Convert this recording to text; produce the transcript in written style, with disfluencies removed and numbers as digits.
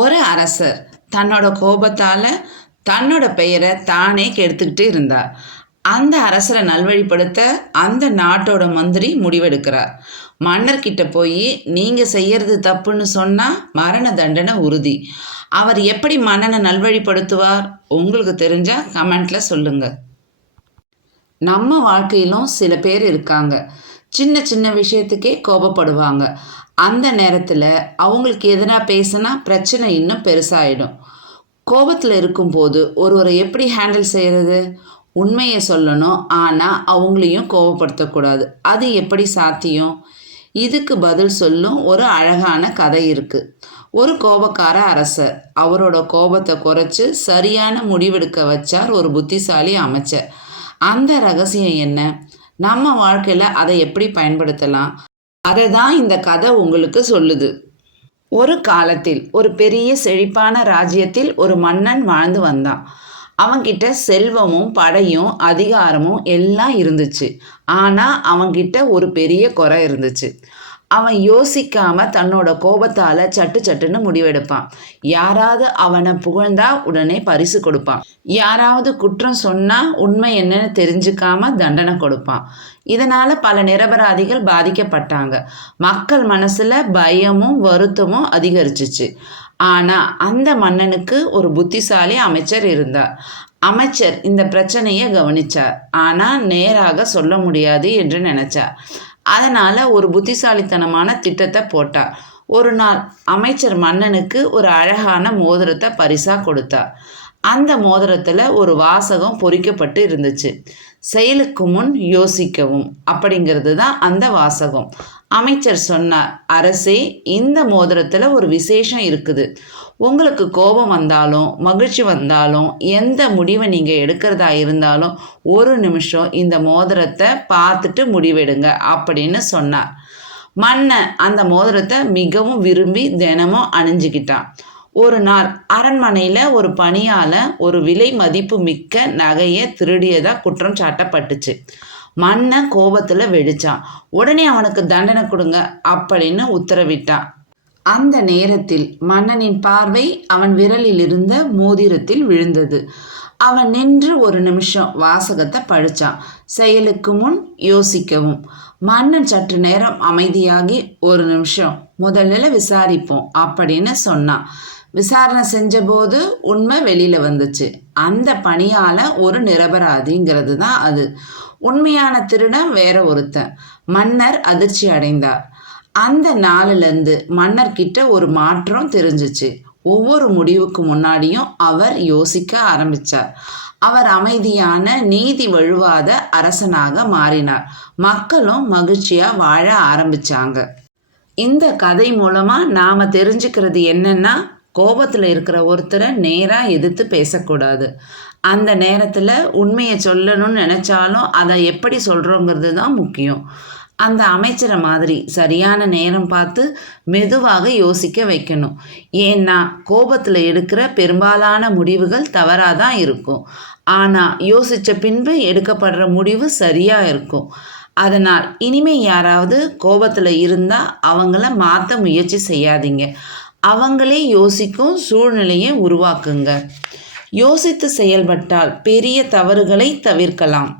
ஒரு அரசர் தன்னோட கோபத்தால் தன்னோட பெயரை தானே கெடுத்துக்கிட்டு இருந்தார். அந்த அரசரை நல்வழிப்படுத்த அந்த நாட்டோட மந்திரி முடிவெடுக்கிறார். மன்னர்கிட்ட போய் நீங்கள் செய்யறது தப்புன்னு சொன்னால் மரண தண்டனை உறுதி. அவர் எப்படி மன்னனை நல்வழிப்படுத்துவார்? உங்களுக்கு தெரிஞ்சால் கமெண்ட்டில் சொல்லுங்கள். நம்ம வாழ்க்கையிலும் சில பேர் இருக்காங்க, சின்ன சின்ன விஷயத்துக்கே கோபப்படுவாங்க. அந்த நேரத்தில் அவங்களுக்கு எதனா பேசினா பிரச்சனை இன்னும் பெருசாகிடும். கோபத்தில் இருக்கும்போது ஒருவரை எப்படி ஹேண்டில் செய்கிறது? உண்மையை சொல்லணும், ஆனால் அவங்களையும் கோபப்படுத்தக்கூடாது. அது எப்படி சாத்தியம்? இதுக்கு பதில் சொல்லும் ஒரு அழகான கதை இருக்குது. ஒரு கோபக்கார அரசர் அவரோட கோபத்தை குறைச்சி சரியான முடிவெடுக்க வச்சார் ஒரு புத்திசாலி அமைச்சர். அந்த ரகசியம் என்ன? நம்ம வாழ்க்கையில் அதை எப்படி பயன்படுத்தலாம்? அதை தான் இந்த கதை உங்களுக்கு சொல்லுது. ஒரு காலத்தில் ஒரு பெரிய செழிப்பான ராஜ்யத்தில் ஒரு மன்னன் வாழ்ந்து வந்தான். அவன்கிட்ட செல்வமும் படையும் அதிகாரமும் எல்லாம் இருந்துச்சு. ஆனால் அவன்கிட்ட ஒரு பெரிய குறை இருந்துச்சு. அவன் யோசிக்காம தன்னோட கோபத்தால் சட்டு சட்டுன்னு முடிவெடுப்பான். யாராவது அவனை புகழ்ந்தா உடனே பரிசு கொடுப்பான். யாராவது குற்றம் சொன்னால் உண்மை என்னன்னு தெரிஞ்சுக்காம தண்டனை கொடுப்பான். இதனால் பல நிரபராதிகள் பாதிக்கப்பட்டாங்க. மக்கள் மனசில் பயமும் வருத்தமும் அதிகரிச்சிச்சு. ஆனால் அந்த மன்னனுக்கு ஒரு புத்திசாலி அமைச்சர் இருந்தார். அமைச்சர் இந்த பிரச்சனையை கவனிச்சார். ஆனால் நேராக சொல்ல முடியாது என்று நினைச்சார். அதனால் ஒரு புத்திசாலித்தனமான திட்டத்தை போட்டார். ஒரு நாள் அமைச்சர் மன்னனுக்கு ஒரு அழகான மோதிரத்தை பரிசாக கொடுத்தார். அந்த மோதிரத்தில் ஒரு வாசகம் பொறிக்கப்பட்டு இருந்துச்சு. செயலுக்கு முன் யோசிக்கவும் அப்படிங்கிறது தான் அந்த வாசகம். அமைச்சர் சொன்னார், அரசே, இந்த மோதிரத்தில் ஒரு விசேஷம் இருக்குது. உங்களுக்கு கோபம் வந்தாலும் மகிழ்ச்சி வந்தாலும் எந்த முடிவை நீங்கள் எடுக்கிறதா இருந்தாலும் ஒரு நிமிஷம் இந்த மோதிரத்தை பார்த்துட்டு முடிவெடுங்க அப்படின்னு சொன்னார். மன்னன் அந்த மோதிரத்தை மிகவும் விரும்பி தினமும் அணிஞ்சுக்கிட்டான். ஒரு நாள் அரண்மனையில் ஒரு பணியாளர் ஒரு விலை மதிப்பு மிக்க நகையை திருடியதாக குற்றம் சாட்டப்பட்டுச்சு. மன்னன் கோபத்தில் வெடிச்சான். உடனே அவனுக்கு தண்டனை கொடுங்க அப்படின்னு உத்தரவிட்டான். அந்த நேரத்தில் மன்னனின் பார்வை அவன் விரலில் இருந்த மோதிரத்தில் விழுந்தது. அவன் நின்று ஒரு நிமிஷம் வாசகத்தை படித்தான். செயலுக்கு முன் யோசிக்கவும். மன்னன் சற்று நேரம் அமைதியாகி, ஒரு நிமிஷம், முதல்ல விசாரிப்போம் அப்படின்னு சொன்னான். விசாரணை செஞ்சபோது உண்மை வெளியில் வந்துச்சு. அந்த பணியாளர் ஒரு நிரபராதிங்கிறது தான் அது. உண்மையான திருடன் வேற ஒருத்தன். மன்னர் அதிர்ச்சி அடைந்தார். அந்த நாளிலிருந்து மன்னர்கிட்ட ஒரு மாற்றம் தெரிஞ்சிச்சு. ஒவ்வொரு முடிவுக்கு முன்னாடியும் அவர் யோசிக்க ஆரம்பித்தார். அவர் அமைதியான நீதி வழுவாத அரசனாக மாறினார். மக்களும் மகிழ்ச்சியாக வாழ ஆரம்பித்தாங்க. இந்த கதை மூலமாக நாம் தெரிஞ்சுக்கிறது என்னென்னா, கோபத்தில் இருக்கிற ஒருத்தரை நேராக எதிர்த்து பேசக்கூடாது. அந்த நேரத்தில் உண்மையை சொல்லணும்னு நினச்சாலும் அதை எப்படி சொல்கிறோங்கிறது தான் முக்கியம். அந்த அமைச்சரை மாதிரி சரியான நேரம் பார்த்து மெதுவாக யோசிக்க வைக்கணும். ஏன்னா கோபத்தில் எடுக்கிற பெரும்பாலான முடிவுகள் தவறாக தான் இருக்கும். ஆனால் யோசித்த பின்பு எடுக்கப்படுற முடிவு சரியாக இருக்கும். அதனால் இனிமேல் யாராவது கோபத்தில் இருந்தால் அவங்கள மாற்ற முயற்சி செய்யாதீங்க. அவங்களே யோசிக்கும் சூழ்நிலையை உருவாக்குங்க. யோசித்து செயல்பட்டால் பெரிய தவறுகளை தவிர்க்கலாம்.